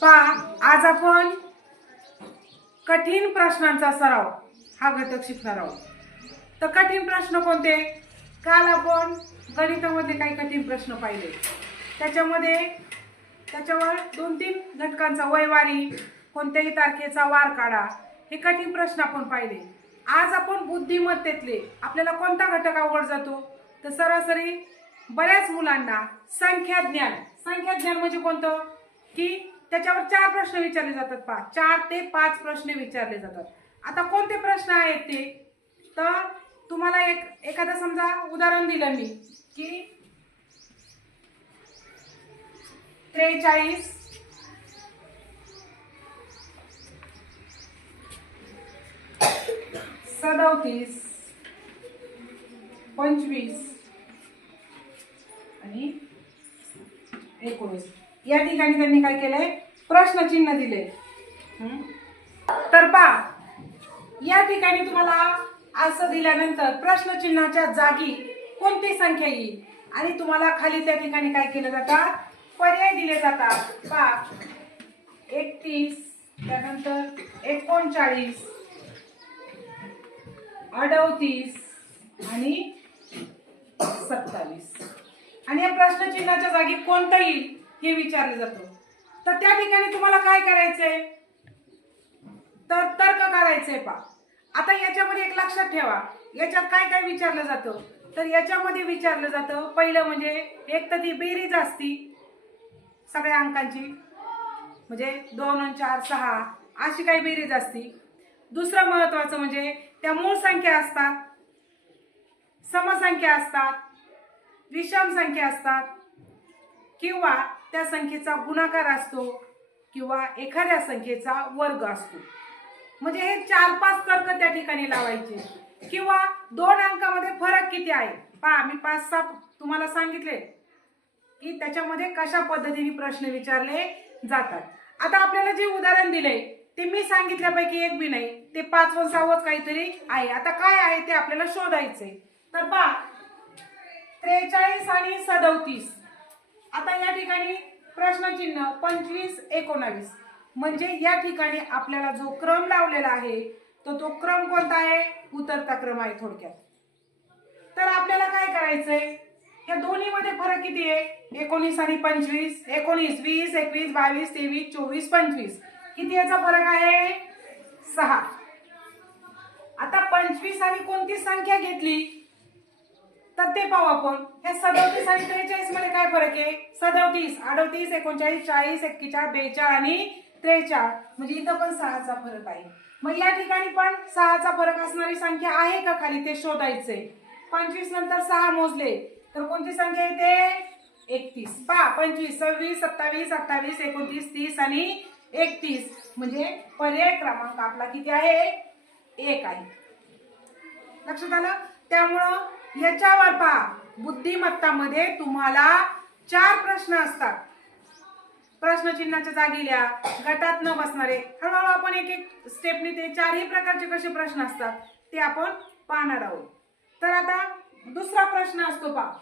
पहा आज आपण कठीण प्रश्नांचा सराव हा घटक शिकणार आहोत तर कठीण प्रश्न कोणते? काल आपण गणितामध्ये काही कठीण प्रश्न पाहिले. त्याच्यामध्ये त्याच्यावर दोन तीन घटकांचा वयवारी कोणत्याही तारखेचा वार काढा हे कठीण प्रश्न आपण पाहिले. आज आपण बुद्धिमत्तेतले आपल्याला कोणता घटक आवड जातो? तर सरासरी बऱ्याच मुलांना संख्या ज्ञान. संख्या ज्ञान म्हणजे कोणतं? की त्याच्यावर चार प्रश्न विचारले जातात पहा. चार ते पाच प्रश्न विचारले जातात. आता कोणते प्रश्न आहेत ते? तर तुम्हाला एक एखादं समजा उदाहरण दिलं मी की त्रेचाळीस सदतीस पंचवीस आणि एकोणीस. या ठिकाणी त्यांनी काय केलंय? प्रश्नचिन्ह दिले. तर पा या ठिकाणी तुम्हाला असं दिल्यानंतर प्रश्नचिन्हाच्या जागी कोणती संख्या येईल? आणि तुम्हाला खाली त्या ठिकाणी काय केलं जातात पर्याय दिले जातात. पा एकतीस त्यानंतर एकोणचाळीस अडतीस आणि सत्तावीस. आणि या प्रश्नचिन्हाच्या जागी कोणतं येईल? हे विचारलं जातं. तर त्या ठिकाणी तुम्हाला काय करायचंय? तर तर्क करायचंय पा आता याच्यामध्ये एक लक्षात ठेवा. याच्यात काय काय विचारलं जातं? तर याच्यामध्ये विचारलं जातं पहिलं म्हणजे एक तर ती बेरीज असती सगळ्या अंकांची. म्हणजे दोन चार सहा अशी काही बेरीज असती. दुसरं महत्वाचं म्हणजे त्या मूळ संख्या असतात समसंख्या असतात विषम संख्या असतात किंवा त्या संख्येचा गुणाकार असतो किंवा एखाद्या संख्येचा वर्ग असतो. म्हणजे हे चार पाच तर्क त्या ठिकाणी लावायचे. किंवा दोन अंकामध्ये फरक किती आहे? पहा मी पाच सहा तुम्हाला सांगितले की त्याच्यामध्ये कशा पद्धतीने प्रश्न विचारले जातात. आता आपल्याला जे उदाहरण दिले ते मी सांगितल्यापैकी एक बी नाही ते पाच व सहावंच काहीतरी आहे. आता काय आहे ते आपल्याला शोधायचंय. तर पहा त्रेचाळीस आणि सदोतीस. आता या ठिकाणी प्रश्नचिन्ह पंचवीस एकोणावीस. म्हणजे या ठिकाणी आपल्याला जो क्रम लावलेला आहे तर तो क्रम कोणता आहे? उतरता क्रम आहे थोडक्यात. तर आपल्याला काय करायचंय? या दोन्हीमध्ये फरक किती आहे? एकोणीस आणि पंचवीस. एकोणीस वीस एकवीस बावीस तेवीस चोवीस पंचवीस. किती याचा फरक आहे? सहा. आता पंचवीस आणि कोणती संख्या घेतली? तर ते पाहू आपण. हे सदोतीस आणि त्रेचाळीसमध्ये काय फरक आहे? सदोतीस अडोतीस एकोणचाळीस चाळीस एक्केचाळ बेचाळ आणि त्रेचाळ म्हणजे इथं पण सहाचा फरक आहे. मग या ठिकाणी पण सहाचा फरक असणारी संख्या आहे का खाली? ते शोधायचंय. पंचवीस नंतर सहा मोजले. तर कोणती संख्या येते? एकतीस. पहा पंचवीस सव्वीस सत्तावीस अठ्ठावीस एकोणतीस तीस आणि एकतीस. म्हणजे पर्याय क्रमांक आपला किती आहे? एक आहे. लक्षात आलं? त्यामुळं याच्यावर पहा. बुद्धिमत्तामध्ये तुम्हाला चार प्रश्न असतात. प्रश्नचिन्हाच्या जागी लिहा. गटात न बसणारे. हळूहळू आपण एक एक स्टेपने ते चारही प्रकारचे कसे प्रश्न असतात ते आपण पाहणार आहोत. तर आता दुसरा प्रश्न असतो पहा.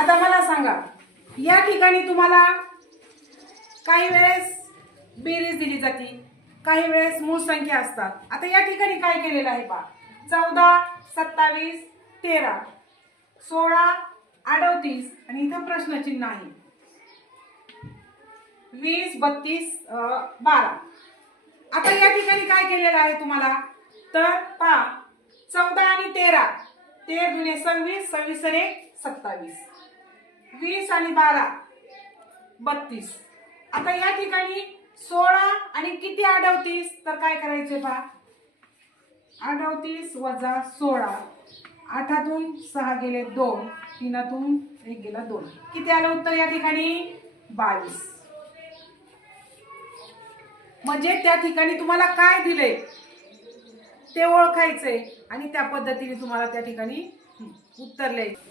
आता मला सांगा या ठिकाणी तुम्हाला काही वेळेस बेरीज दिली जाते काही वेळेस मूळ संख्या असतात. आता या ठिकाणी काय केलेलं आहे पा चौदा सत्तावीस तेरा सोळा अडतीस आणि इथं प्रश्नचिन्ह आहे. वीस बत्तीस बारा. आता या ठिकाणी काय केलेलं आहे तुम्हाला? तर पा चौदा आणि तेरा. तेर जुने सव्वीस सव्वीस एक सत्तावीस. वीस आणि बारा. बत्तीस. आता या ठिकाणी सोळा आणि किती अडवतीस तर काय करायचे पहा. अडवतीस वजा सोळा. आठातून सहा गेले दोन. तीनातून एक गेला दोन. किती आलं उत्तर या ठिकाणी? बावीस. म्हणजे त्या ठिकाणी तुम्हाला काय दिलंय? ते ओळखायचंय. आणि त्या पद्धतीने तुम्हाला त्या ठिकाणी उत्तर लिहायचं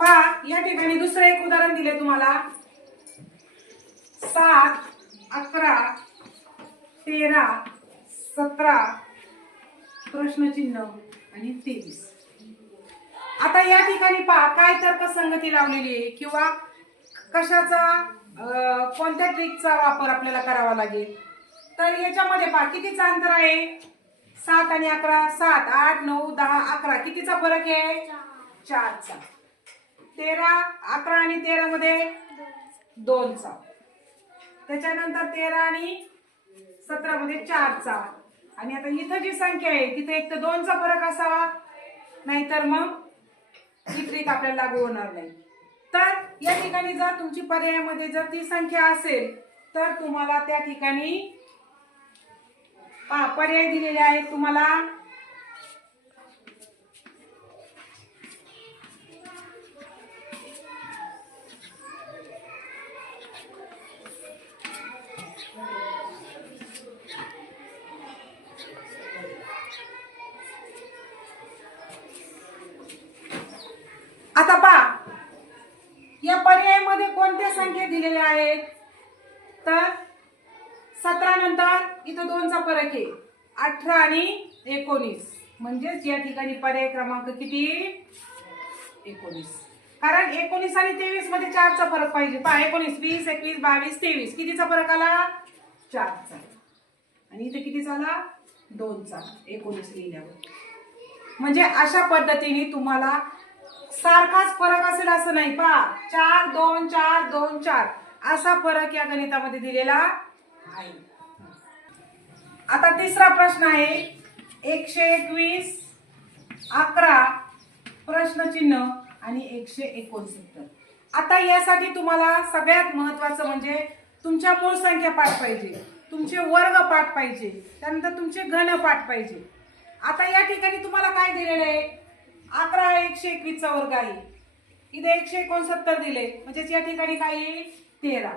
पहा या ठिकाणी दुसरं दिले तुम्हाला. सात अकरा तेरा सतरा प्रश्नचिन्ह आणि तेवीस. आता या ठिकाणी पहा काय तर्कसंगती लावलेली आहे किंवा कशाचा कोणत्या ट्रिकचा वापर आपल्याला करावा लागेल? तर याच्यामध्ये पहा कितीचं अंतर आहे? सात आणि अकरा सात आठ नऊ दहा अकरा. कितीचा फरक आहे? चारचा. तेरा अकरा आणि तेरा मध्ये दोनचा. त्याच्यानंतर तेरा आणि सतरा मध्ये चारचा. आणि आता इथं जी संख्या आहे तिथे एक तर दोनचा फरक असावा नाहीतर मग ही ट्रिक आपल्याला लागू होणार नाही. तर या ठिकाणी जर तुमची पर्यायामध्ये जर ती संख्या असेल तर तुम्हाला त्या ठिकाणी पर्याय दिलेले आहेत तुम्हाला आता पहा. या पर्यायामध्ये कोणत्या संख्या दिलेल्या आहेत? तर सतरा नंतर इथं दोनचा फरक आहे. अठरा आणि एकोणीस. म्हणजेच या ठिकाणी पर्याय क्रमांक किती? एकोणीस. कारण एकोणीस आणि तेवीसमध्ये चारचा फरक पाहिजे. पहा एकोणीस वीस एकवीस बावीस तेवीस. कितीचा फरक आला? चारचा. आणि इथे कितीचा आला दोनचा. एकोणीस लिहिल्यावर. म्हणजे अशा पद्धतीने तुम्हाला सारखाच फरक असेल असं नाही पहा. चार दोन चार दोन चार. असा फरक या गणितामध्ये दिलेला आहे. आता तिसरा प्रश्न आहे. एकशे एकवीस अकरा प्रश्नचिन्ह आणि एकशे एकोणसत्तर. आता यासाठी तुम्हाला सगळ्यात महत्वाचं म्हणजे तुमच्या मूळ संख्या पाठ पाहिजे. तुमचे वर्ग पाठ पाहिजे. त्यानंतर तुमचे घन पाठ पाहिजे. आता या ठिकाणी तुम्हाला काय दिलेलं आहे? अकरा एकशे एकवीसचा वर्ग आहे. इथे एकशे एकोणसत्तर दिले. म्हणजेच या ठिकाणी काय येईल तेरा.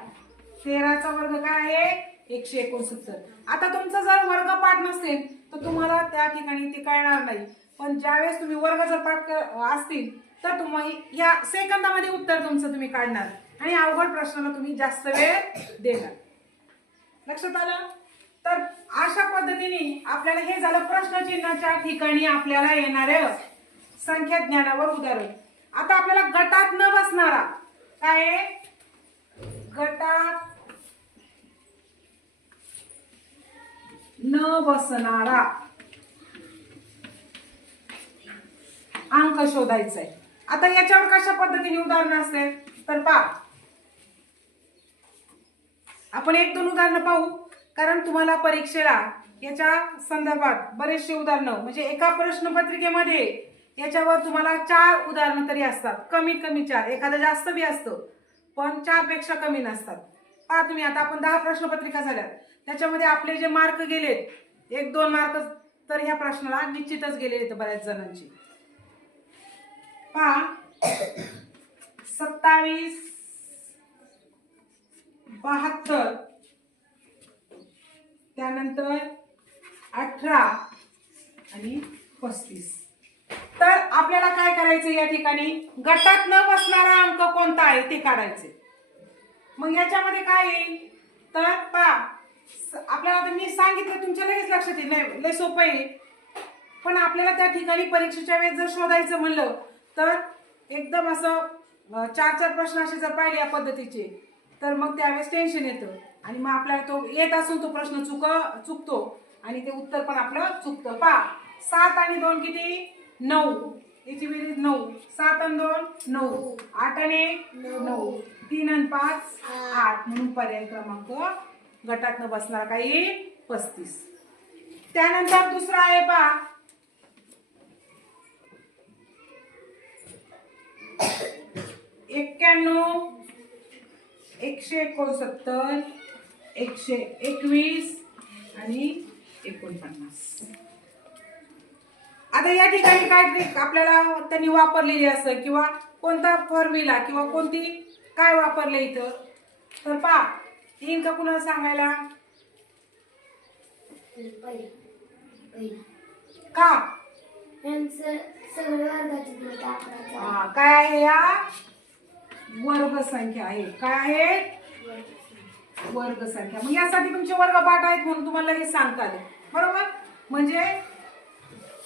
तेराचा वर्ग काय आहे? एकशे एकोणसत्तर. आता तुमचा जर वर्ग पाठ नसेल तर तुम्हाला त्या ठिकाणी ते कळणार नाही. पण ज्यावेळेस तुम्ही वर्ग जर पाठ असतील तर तुम्ही या सेकंदामध्ये उत्तर तुमचं तुम्ही काढणार. आणि अवघड प्रश्नाला तुम्ही जास्त वेळ देणार. लक्षात आलं? तर अशा पद्धतीने आपल्याला हे झालं प्रश्नचिन्हाच्या ठिकाणी आपल्याला येणाऱ्या संख्या ज्ञानावर उदाहरण. आता आपल्याला गटात न बसणारा काय गटात न बसणारा अंक शोधायचा आहे आता याच्यावर कशा पद्धतीने उदाहरण असते तर पा आपण एक दोन उदाहरणं पाहू. कारण तुम्हाला परीक्षेला याच्या संदर्भात बरेचसे उदाहरणं म्हणजे एका प्रश्नपत्रिकेमध्ये याच्यावर तुम्हाला चार उदाहरणं तरी असतात. कमीत कमी चार. एखादं जास्त बी असतं पण चारपेक्षा कमी नसतात. पहा तुम्ही आता आपण दहा प्रश्नपत्रिका झाल्या. त्याच्यामध्ये आपले जे मार्क गेलेत एक दोन मार्क तर ह्या प्रश्नाला निश्चितच गेलेले आहेत बऱ्याच जणांचे. पहा. सत्तावीस बहात्तर त्यानंतर अठरा आणि पस्तीस. आपल्याला काय करायचं या ठिकाणी? गटात न बसणारा अंक कोणता आहे ते काढायचे. मग याच्यामध्ये काय येईल? तर पहा स- आपल्याला तर मी सांगितलं तुमच्या लगेच लक्षात येईल. नाही लय सोपं आहे. पण आपल्याला त्या ठिकाणी परीक्षेच्या वेळेस जर शोधायचं म्हणलं तर एकदम असं चार चार प्रश्न असे जर पाहिले या पद्धतीचे तर मग त्यावेळेस टेन्शन येतं. आणि मग आपल्याला तो येत असून तो प्रश्न चुक चुकतो. आणि ते उत्तर पण आपलं चुकतं. पहा सात आणि दोन किती? नऊ. याची बेरीज नऊ. सात आणि दोन नऊ. आठ आणि एक नऊ. तीन आणि पाच आठ. म्हणून पर्याय क्रमांक गटात न बसणार काही पस्तीस. त्यानंतर दुसरा आहे पा एक्क्याण्णव एकशे एकोणसत्तर एकशे एकवीस आणि एकोणपन्नास. आता या ठिकाणी काय ट्रिक आपल्याला त्यांनी वापरलेली असं किंवा कोणता फॉर्म्युला किंवा कोणती काय वापरलं इथं? तर पा येईन का कुणाला सांगायला? का? हा, काय आहे या? वर्ग संख्या आहे. काय आहे? वर्ग संख्या मग यासाठी तुमचे वर्ग पाठ आहेत म्हणून तुम्हाला हे सांगता आले. बरोबर? म्हणजे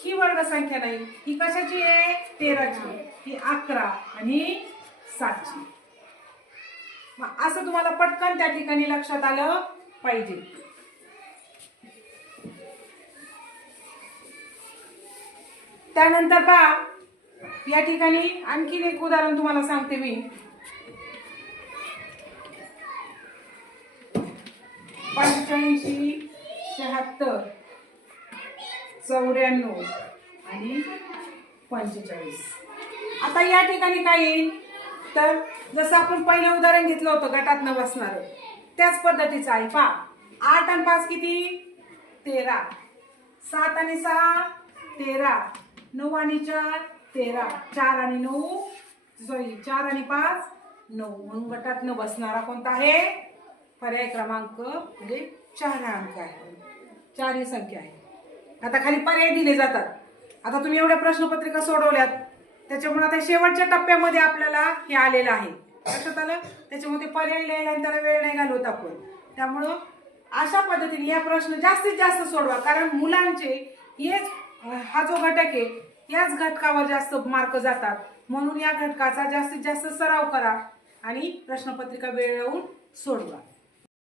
ही वर्णसंख्या नाही ही कशाची आहे? तेराची. ही अकरा आणि सातची. मग असं तुम्हाला पटकन त्या ठिकाणी लक्षात आलं पाहिजे. त्यानंतर पहा या ठिकाणी आणखीन एक उदाहरण तुम्हाला सांगते मी. पंच्याऐंशी शहात्तर. चौऱ्याण्णव आणि पंचेचाळीस. आता या ठिकाणी काय येईल? तर जसं आपण पहिलं उदाहरण घेतलं होतं गटात न बसणार. त्याच पद्धतीचं आहे. पा आठ आणि पाच किती? तेरा. सात आणि सहा? तेरा. नऊ आणि चार? तेरा. चार आणि नऊ? सॉरी चार आणि पाच? नऊ. म्हणून गटात न बसणारा कोणता आहे? पर्याय क्रमांक म्हणजे चार अंक आहे. चार ही संख्या आहे. आता खाली पर्याय दिले जातात. आता तुम्ही एवढ्या प्रश्नपत्रिका सोडवल्यात. त्याच्यामुळे आता शेवटच्या टप्प्यामध्ये आपल्याला हे आलेलं आहे. लक्षात आलं? त्याच्यामध्ये पर्याय लिहायला आणि त्याला वेळ नाही घालवत आपण. त्यामुळं अशा पद्धतीने या प्रश्न जास्तीत जास्त सोडवा. कारण मुलांचे हेच हा जो घटक आहे याच घटकावर जास्त मार्क जातात. म्हणून या घटकाचा जास्तीत जास्त सराव करा आणि प्रश्नपत्रिका वेळ लावून सोडवा.